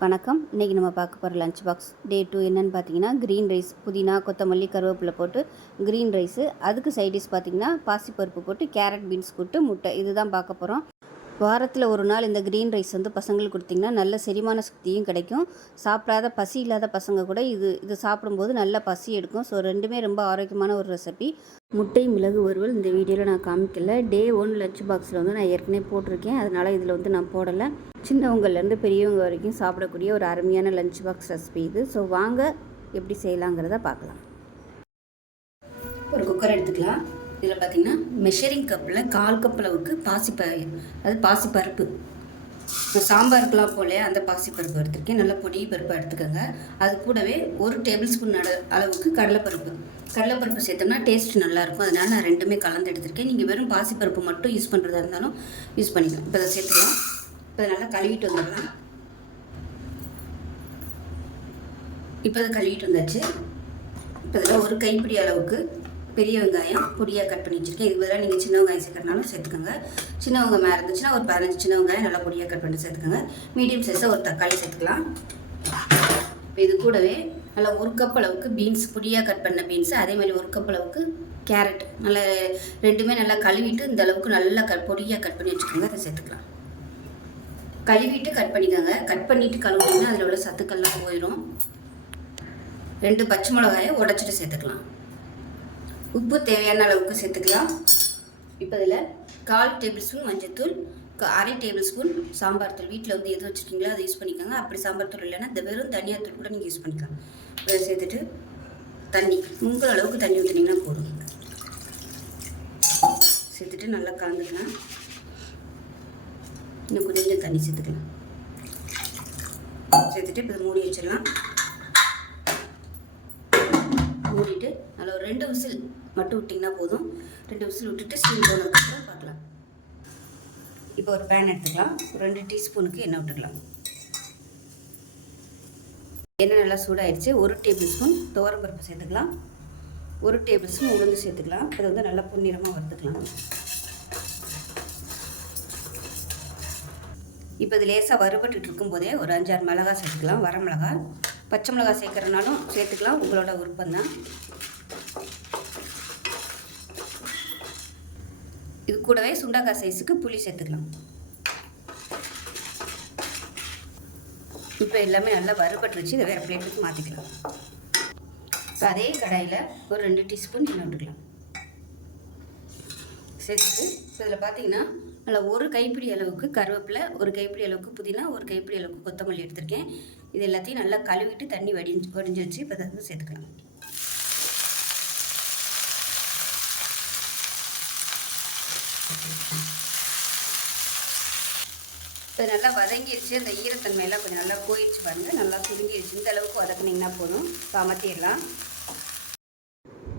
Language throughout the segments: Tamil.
வணக்கம். இன்றைக்கி நம்ம பார்க்க போகிற லஞ்ச் பாக்ஸ் டே டூ என்னென்னு பார்த்தீங்கன்னா க்ரீன் ரைஸ் புதினா கொத்தமல்லி கருவேப்பிலை போட்டு க்ரீன் ரைஸு அதுக்கு சைடிஷ் பார்த்தீங்கன்னா பாசிப்பருப்பு போட்டு கேரட் பீன்ஸ் போட்டு முட்டை. இதுதான் பார்க்க போகிறோம் வாரத்தில் ஒரு நாள் இந்த க்ரீன் ரைஸ் வந்து பசங்களுக்கு கொடுத்திங்கன்னா நல்ல செரிமான சக்தியும் கிடைக்கும். சாப்பிடாத பசி இல்லாத பசங்க கூட இது இது சாப்பிடும்போது நல்ல பசி எடுக்கும். ஸோ ரெண்டுமே ரொம்ப ஆரோக்கியமான ஒரு ரெசிபி முட்டை மிளகு வறுவல் இந்த வீடியோவில் நான் காமிக்கல. டே ஒன் லஞ்ச் பாக்ஸில் வந்து நான் ஏற்கனவே போட்டிருக்கேன். அதனால் இதில் வந்து நான் போடலை. சின்னவங்கள்லேருந்து பெரியவங்க வரைக்கும் சாப்பிடக்கூடிய ஒரு அருமையான லஞ்ச் பாக்ஸ் ரெசிபி இது. ஸோ வாங்க எப்படி செய்யலாங்கிறத பார்க்கலாம். ஒரு குக்கர் எடுத்துக்கலாம். இதில் பார்த்தீங்கன்னா மெஷரிங் கப்பில் கால் கப் அளவுக்கு பாசிப்ப அது பாசிப்பருப்பு. இப்போ சாம்பாருக்கெலாம் போல அந்த பாசிப்பருப்பு எடுத்துருக்கேன். நல்லா பொடி பருப்பு எடுத்துக்கோங்க. அது கூடவே ஒரு டேபிள் ஸ்பூன் அளவுக்கு கடலைப்பருப்பு. கடலைப்பருப்பு சேர்த்தோம்னா டேஸ்ட் நல்லாயிருக்கும். அதனால் நான் ரெண்டுமே கலந்து எடுத்திருக்கேன். நீங்கள் வெறும் பாசிப்பருப்பு மட்டும் யூஸ் பண்ணுறதா இருந்தாலும் யூஸ் பண்ணிக்கலாம். இப்போ அதை சேர்த்துக்கலாம். இப்போ அதை நல்லா கழுவிட்டு வந்துடலாம். இப்போ அதை கழுவிட்டு வந்தாச்சு. இப்போ இதில் ஒரு கைப்பிடி அளவுக்கு பெரிய வெங்காயம் பொடியாக கட் பண்ணி வச்சுருக்கேன். இதுக்கு பதிலாக நீங்கள் சின்ன வெங்காயம் சேர்க்கறனாலும் சேர்த்துக்கோங்க. சின்ன வெங்காயம் மேலே இருந்துச்சுன்னா ஒரு பதினஞ்சு சின்ன வெங்காயம் நல்லா பொடியாக கட் பண்ணி சேர்த்துக்கோங்க. மீடியம் சைஸாக ஒரு தக்காளி சேர்த்துக்கலாம். இப்போ இது கூடவே நல்லா ஒரு கப் அளவுக்கு பீன்ஸ் பொடியாக கட் பண்ண பீன்ஸு அதே மாதிரி ஒரு கப் அளவுக்கு கேரட் நல்லா ரெண்டுமே நல்லா கழுவிட்டு இந்த அளவுக்கு நல்லா க பொடியாக கட் பண்ணி வச்சுக்கோங்க. அதை சேர்த்துக்கலாம். கழுவிட்டு கட் பண்ணிக்கோங்க. கட் பண்ணிவிட்டு கழுவிட்டிங்கன்னா அதில் உள்ள சத்துக்கள்லாம் போயிடும் ரெண்டு பச்சை மிளகாயை உடச்சிட்டு சேர்த்துக்கலாம். உப்பு தேவையான அளவுக்கு சேர்த்துக்கலாம். இப்போ இதில் கால் டேபிள் ஸ்பூன் மஞ்சத்தூள் அரை டேபிள் ஸ்பூன் சாம்பார் தூள். வீட்டில் வந்து எது வச்சுருக்கீங்களோ அதை யூஸ் பண்ணிக்கோங்க. அப்படி சாம்பார் தூள் இல்லைன்னா இந்த வெறும் தனியார் தூள் கூட நீங்கள் யூஸ் பண்ணிக்கலாம். இதை சேர்த்துட்டு தண்ணி உங்கள் அளவுக்கு தண்ணி ஊற்றுனீங்கன்னா போதும். சேர்த்துட்டு நல்லா கலந்துக்கலாம். இன்னும் கொஞ்சம் தண்ணி சேர்த்துக்கலாம். சேர்த்துட்டு இப்போ மூடி வச்சிடலாம். பண்ணிவிட்டு நல்லா ஒரு ரெண்டு விசில் மட்டும் விட்டிங்கன்னா போதும். ரெண்டு விசில் விட்டுட்டு ஸ்டீம் போனதுக்கப்புறம் பார்க்கலாம். இப்போ ஒரு பேன் எடுத்துக்கலாம். ஒரு ரெண்டு டீஸ்பூனுக்கு எண்ணெய் விட்டுக்கலாம். எண்ணெய் நல்லா சூடாயிடுச்சு. ஒரு டேபிள் ஸ்பூன் துவரம்பருப்பு சேர்த்துக்கலாம். ஒரு டேபிள் ஸ்பூன் உளுந்து சேர்த்துக்கலாம். இதை வந்து நல்லா பொன்னிறமாக வறுத்துக்கலாம். இப்போ இது லேசாக வறுபட்டுட்டு இருக்கும்போதே ஒரு அஞ்சாறு மிளகா சேர்த்துக்கலாம். வரமிளகாய் பச்சை மிளகாய் சேர்க்குறனாலும் சேர்த்துக்கலாம். உங்களோட விருப்பம் தான். இது கூடவே சுண்டக்காய் சைஸுக்கு புளி சேர்த்துக்கலாம். இப்போ எல்லாமே நல்லா வறுபட்டு வச்சு இதை வேறு பிளேட்டுக்கு மாற்றிக்கலாம் இப்போ அதே கடாயில் ஒரு ரெண்டு டீஸ்பூன் எண்ணெய் விட்டுக்கலாம். சேர்த்துட்டு இப்போ இதில் பார்த்தீங்கன்னா நல்லா ஒரு கைப்பிடி அளவுக்கு கருவேப்பிலை ஒரு கைப்பிடி அளவுக்கு புதினா ஒரு கைப்பிடி அளவுக்கு கொத்தமல்லி எடுத்திருக்கேன். இது எல்லாத்தையும் நல்லா கழுவிட்டு தண்ணி வடிஞ்சு வடிஞ்சு வச்சு இப்போ இதை வந்து சேர்த்துக்கலாம். இப்போ நல்லா வதங்கிடுச்சு அந்த ஈரத்தன்மையெல்லாம் கொஞ்சம் நல்லா போயிடுச்சு பாருங்கள் நல்லா சுருங்கிடுச்சு இந்த அளவுக்கு வதக்குனிங்கன்னா போதும். இப்போ அமர்த்திடலாம்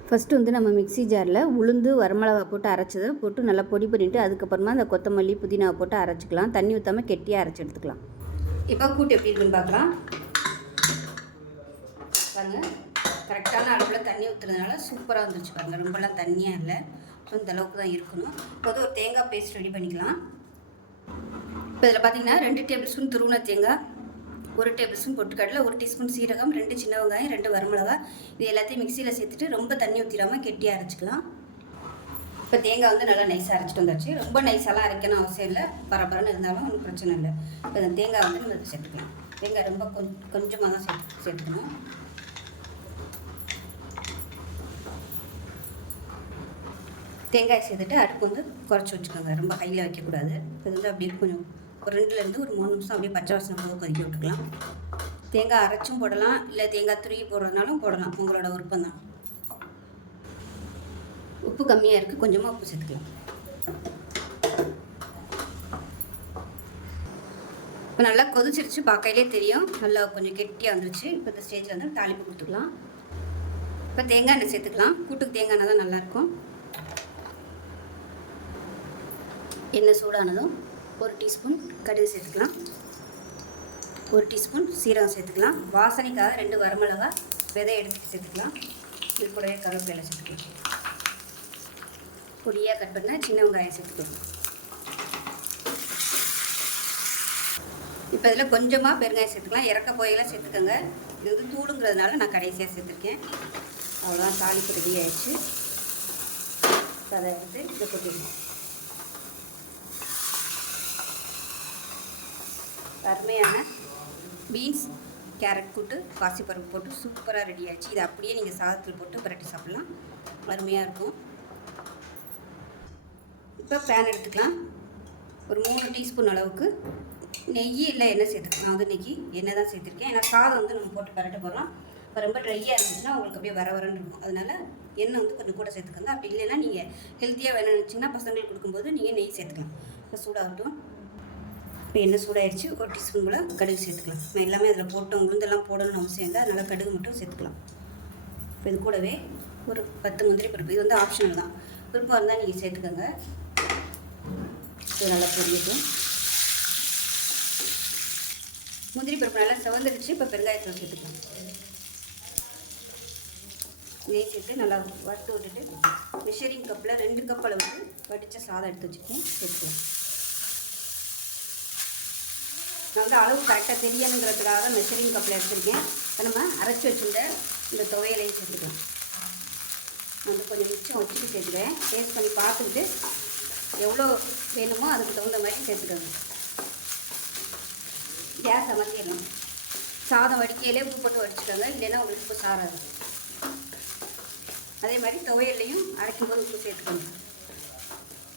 ஃபஸ்ட்டு வந்து நம்ம மிக்ஸி ஜாரில் உளுந்து வரமிளகா போட்டு அரைச்சதை போட்டு நல்லா பொடி பண்ணிவிட்டு அதுக்கப்புறமா அந்த கொத்தமல்லி புதினாவை போட்டு அரைச்சிக்கலாம். தண்ணி ஊற்றாமல் கெட்டியாக அரைச்சி எடுத்துக்கலாம். இப்போ கூட்டு எப்படி இருக்குன்னு பார்க்கலாம். பாருங்க கரெக்டான அளவில் தண்ணி ஊற்றுறதுனால சூப்பராக வந்துருச்சு பாருங்கள் ரொம்பலாம் தண்ணியாக இல்லை. ஸோ இந்த அளவுக்கு தான் இருக்கணும். இப்போது ஒரு தேங்காய் பேஸ்ட் ரெடி பண்ணிக்கலாம். இப்போ இதில் பார்த்தீங்கன்னா ரெண்டு டேபிள் ஸ்பூன் துருவன தேங்காய் ஒரு டேபிள் ஸ்பூன் பொட்டுக்கடலை ஒரு டீஸ்பூன் சீரகம் ரெண்டு சின்ன வெங்காயம் ரெண்டு வரமிளகா இது எல்லாத்தையும் மிக்சியில் சேர்த்துட்டு ரொம்ப தண்ணி ஊற்றிடாமல் கெட்டியாக அரைச்சிக்கலாம். இப்போ தேங்காய் வந்து நல்லா நைஸாக அரைச்சிட்டு வந்தாச்சு. ரொம்ப நைஸாலாம் அரைக்கணும் அவசியம் இல்லை. பரபரன்னு இருந்தாலும் ஒன்றும் பிரச்சனை இல்லை. இப்போ இந்த தேங்காய் வந்து நம்ம சேர்த்துக்கலாம். தேங்காய் ரொம்ப கொஞ்சம் கொஞ்சமாக தான் சேர்த்து சேர்த்துக்கணும். தேங்காய் சேர்த்துட்டு அடுப்பு வந்து குறைச்சி வச்சுக்கோங்க. ரொம்ப ஹையில் வைக்கக்கூடாது. இது வந்து அப்படியே கொஞ்சம் ஒரு ரெண்டுலேருந்து ஒரு மூணு நிமிஷம் அப்படியே பச்சை வாசனை போது கொதிக்க விட்டுக்கலாம். தேங்காய் அரைச்சும் போடலாம் இல்லை தேங்காய் துருவி போடுறதுனாலும் போடலாம் உங்களோட விருப்பம் தான். உப்பு கம்மியாக இருக்குது கொஞ்சமாக உப்பு சேர்த்துக்கலாம். இப்போ நல்லா கொதிச்சிருச்சு பார்க்கையிலே தெரியும். நல்லா கொஞ்சம் கெட்டியாக வந்துருச்சு. இப்போ இந்த ஸ்டேஜில் வந்து தாளிப்பு கொடுத்துக்கலாம். இப்போ தேங்காய் எண்ணெய் சேர்த்துக்கலாம். கூட்டுக்கு தேங்காய் எண்ணெய் தான் நல்லாயிருக்கும். எண்ணெய் சூடானதும் ஒரு டீஸ்பூன் கடுகு சேர்த்துக்கலாம். ஒரு டீஸ்பூன் சீரகம் சேர்த்துக்கலாம். வாசனைக்காக ரெண்டு வரமிளகா விதை எடுத்து சேர்த்துக்கலாம். இது கூடவே கருவேப்பிலை சேர்த்துக்கலாம். பொடியாக கட் பண்ண சின்ன வெங்காயம் சேர்த்துக்கலாம். இப்போ இதில் கொஞ்சமாக பெருங்காயம் சேர்த்துக்கலாம். இறக்க போயெல்லாம் சேர்த்துக்கோங்க. இது வந்து தூளுங்கிறதுனால நான் கடைசியாக சேர்த்துருக்கேன். அவ்வளோதான் தாளிப்பு ரெடி ஆயிடுச்சு. அதை எடுத்து இதை கொட்டிடுவோம் அருமையான பீன்ஸ் கேரட் கூட்டு பாசிப்பருப்பு போட்டு சூப்பராக ரெடி இதை அப்படியே நீங்கள் சாதத்தில் போட்டு புரட்டி சாப்பிட்லாம். அருமையாக இருக்கும். இப்போ பேன் எடுத்துக்கலாம். ஒரு மூணு டீஸ்பூன் அளவுக்கு நெய் இல்லை எண்ணெய் சேர்த்துக்கலாம். நான் வந்து நெய் எண்ணெய் தான் சேர்த்துருக்கேன். ஏன்னா சாதம் வந்து நம்ம போட்டு பரட்ட போகிறோம் இப்போ ரொம்ப ட்ரையாக இருந்துச்சுன்னா உங்களுக்கு அப்படியே வர வரன்னு இருக்கும். அதனால் எண்ணெய் வந்து கொஞ்சம் கூட சேர்த்துக்கோங்க. அப்படி இல்லைன்னா நீங்கள் ஹெல்த்தியாக வேணும்னு நினச்சிங்கன்னா பசங்களுக்கு கொடுக்கும்போது நீங்கள் நெய் சேர்த்துக்கலாம். இப்போ சூடாகட்டும். இப்போ எண்ணெய் சூடாயிடுச்சு ஒரு டீஸ்பூன் போல் கடுகு சேர்த்துக்கலாம். நான் எல்லாமே அதில் போட்டோம் உளுந்தெல்லாம் போடணும்னு அவசியம் இல்லை. அதனால் கடுகு மட்டும் சேர்த்துக்கலாம். இப்போ இது கூடவே ஒரு பத்து முந்திரி பருப்பு. இது வந்து ஆப்ஷனல் தான். விருப்பம் இருந்தால் நீங்கள் சேர்த்துக்கோங்க. இது நல்லா பொரியட்டும். முந்திரி பருப்பு நல்லா செவந்துருச்சு இப்போ பெருங்காயத்தில் சேர்த்துக்கலாம். நெய் சேர்த்து நல்லா வறுத்து விட்டுட்டு மெஷரிங் கப்பில் ரெண்டு கப் அளவுக்கு வடித்த சாதம் எடுத்து வச்சுக்கோங்க. சேர்த்துக்கலாம். நான் வந்து அளவு கரெக்டாக தெரியணுங்கிறதுக்காக மெஷரிங் கப்பில் எடுத்திருக்கேன். இப்போ நம்ம அரைச்சி வச்சுருந்த இந்த துவையலையும் சேர்த்துக்கலாம். வந்து கொஞ்சம் மிச்சம் வச்சுட்டு சேர்த்துக்கிறேன். டேஸ்ட் பண்ணி பார்த்துக்கிட்டு எவ்வளோ வேணுமோ அதுக்கு தகுந்த மாதிரி சேர்த்துக்கோங்க. கேஸ் அமர்த்திடணும். சாதம் வடிக்கையிலே உப்பு போட்டு வடிச்சுக்கோங்க. இல்லைன்னா உங்களுக்கு உப்பு சாராது. அதே மாதிரி துவையல்லையும் அரைக்கும் போது உப்பு சேர்த்துக்கோங்க.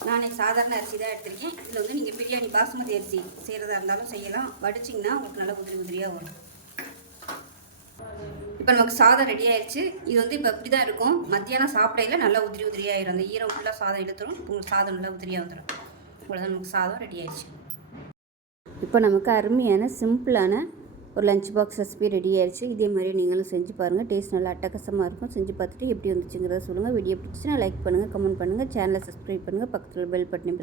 நான் இன்னைக்கு சாதாரண அரிசி தான் எடுத்திருக்கேன். இதில் வந்து நீங்கள் பிரியாணி பாஸ்மதி அரிசி செய்கிறதா இருந்தாலும் செய்யலாம். வடிச்சிங்கன்னா உங்களுக்கு நல்லா உதிரி உதிரியாக வரும். இப்போ நமக்கு சாதம் ரெடி ஆயிடுச்சு இது வந்து இப்போ இப்படி தான் இருக்கும். மத்தியானம் சாப்பிடையில நல்லா உதிரி உதிரியாயிரும் அந்த ஈரம் ஃபுல்லாக சாதம் இழுத்துரும். உங்களுக்கு சாதம் நல்லா உதிரியாக வந்துடும் இவ்வளோதான் நமக்கு சாதம் ரெடி ஆயிடுச்சு இப்போ நமக்கு அருமையான சிம்பிளான ஒரு லஞ்ச் பாக்ஸ் ரெசிபி ரெடி ஆயிடுச்சு. இதே மாதிரி நீங்களும் செஞ்சு பாருங்கள் டேஸ்ட் நல்லா அட்டகாசமாக இருக்கும். செஞ்சு பார்த்துட்டு எப்படி வந்துச்சுங்கிறத சொல்லுங்கள் வீடியோ பிடிச்சினா லைக் பண்ணுங்கள் கமெண்ட் பண்ணுங்கள் சேனலை சப்ஸ்கிரைப் பண்ணுங்கள் பக்கத்தில் பெல் பட்டனையும்